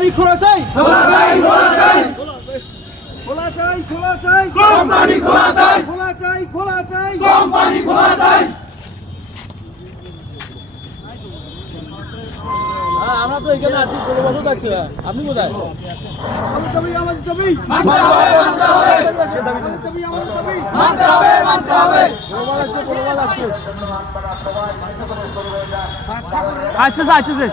Company খোলা চাই? খোলা চাই খোলা চাই। খোলা চাই খোলা চাই কোম্পানি খোলা চাই। খোলা চাই খোলা চাই। কোম্পানি খোলা চাই। আমরা তো এখানে আছি কোনো বছর থাকছি আপনি কোথায়? আমাদের দাবি আমাদের দাবি। মানতে হবে মানতে হবে। আমাদের দাবি আমাদের দাবি। মানতে হবে মানতে হবে। আসতেছে আসতেছে। এই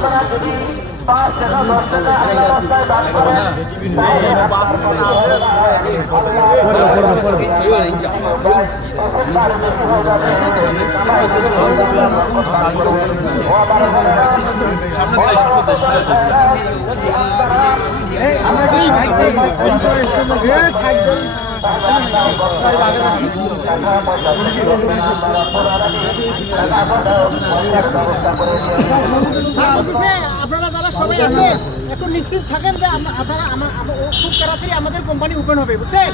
ভিডিও কর দিলাম বলতেছে, আপনারা যারা সবাই আছেন একটু নিশ্চিত থাকেন যে আপনারা খুব তাড়াতাড়ি আমাদের কোম্পানি ওপেন হবে বুঝছেন?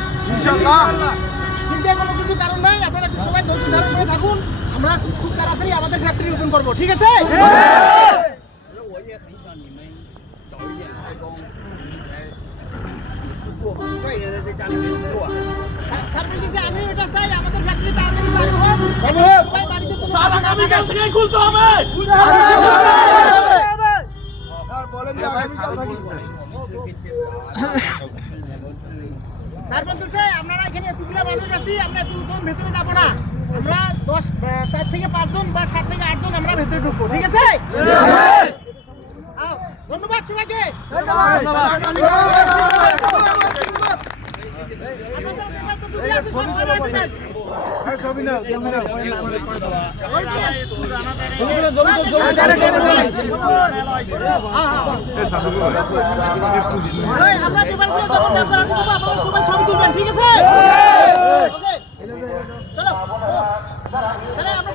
চিন্তার কোনো কিছু কারণ নাই আপনারা সবাই ধৈর্য ধারণ করে থাকুন আমরা খুব তাড়াতাড়ি আমাদের ফ্যাক্টরি ওপেন করব ঠিক আছে? আমি এটা চাই আমাদের ফ্যাক্টরি তাড়াতাড়ি চালু হোক। সবাই বাড়িতে খুলতে হবে। স্যার বলতেছে আপনারা এখানে এতগুলো মানুষ আছি আমরা দুজন ভেতরে যাব না। আমরা দশ চার থেকে পাঁচজন বা সাত থেকে আটজন আমরা ভেতরে ঢুকবো ঠিক আছে? ধন্যবাদ সবাইকে। আপনাদের। ঠিক আছে? চলো, তাহলে আমরা-